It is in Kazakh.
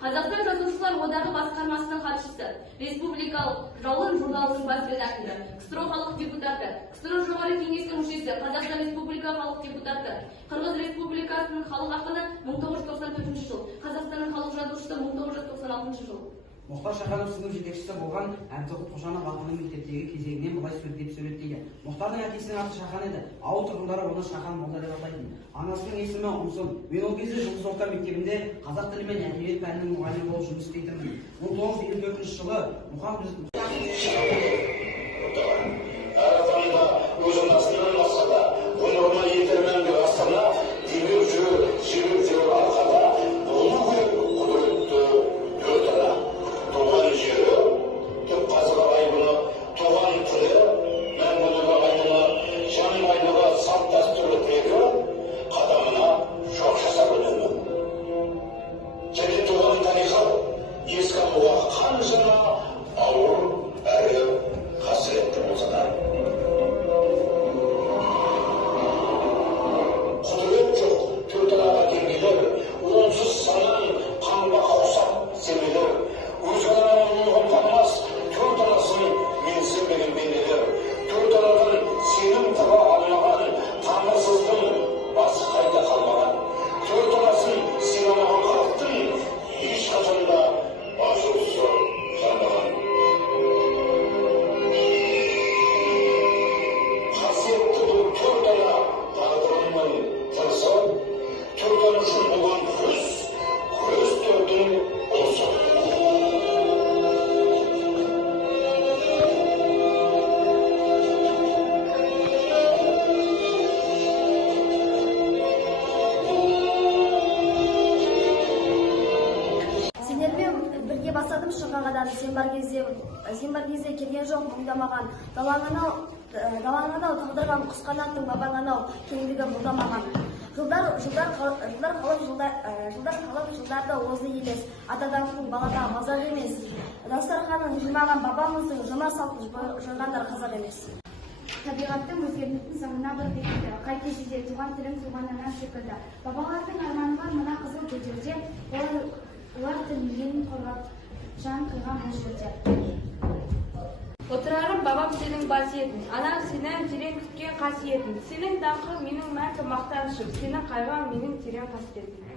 Қазақстан Жазушылар одағы басқармасының хатшысы, Республикалық Жалын журналының бас редакторы, КСРО халық депутаты, КСРО жоғары кеңесінің мүшесі, Қазақстан Республика халық депутаты, Қырғыз Республикасының халық ақыны 1994 жыл, Қазақстанның халық жазушысы 1996 жыл. Мұхтар Шаханов сынып жетекшісі болған Әбдіғұт Қожанов атының мектептегі кезегінен былай суреттейді. Мұхтардың әкесінің аты Шахан еді. Ауыл тұрғындары оны Шахан молда деп атайтын. Анасының есімі Ұмсын. Мен ол кезде Жұлдыз орта мектебінде қазақ тілі мен әдебиет пәнінің мұғалімі болып жұмыс істейтінмін. 1954 жылы басадым шығағадан, сен бар кезде келген жоқ мұңдамаған, далаңнан тағдырған құс қанаттың бабаңанау кеңдігі бұлдамаған. Жылдар қалып жылдарды озы емес, атадағының балада мазақ емес, дастарханын жимаған бабамыздың жұмар салтын жойғандар қазақ емес. Табиғаттың өзгермейтін заңына бір бекіді, қай кезде де туған тілім туған анам секілді. Бабалардың арманы бар мына қызыл гүлдерде, олар тілін қорғап жан қиған бұл жерде. Отырарым бабам сенің басиетін, анам сенен терең күткен қасиетін, сенің даңқың менің мәңгі мақтанышым, сенің қайғың менің терең қасіретім.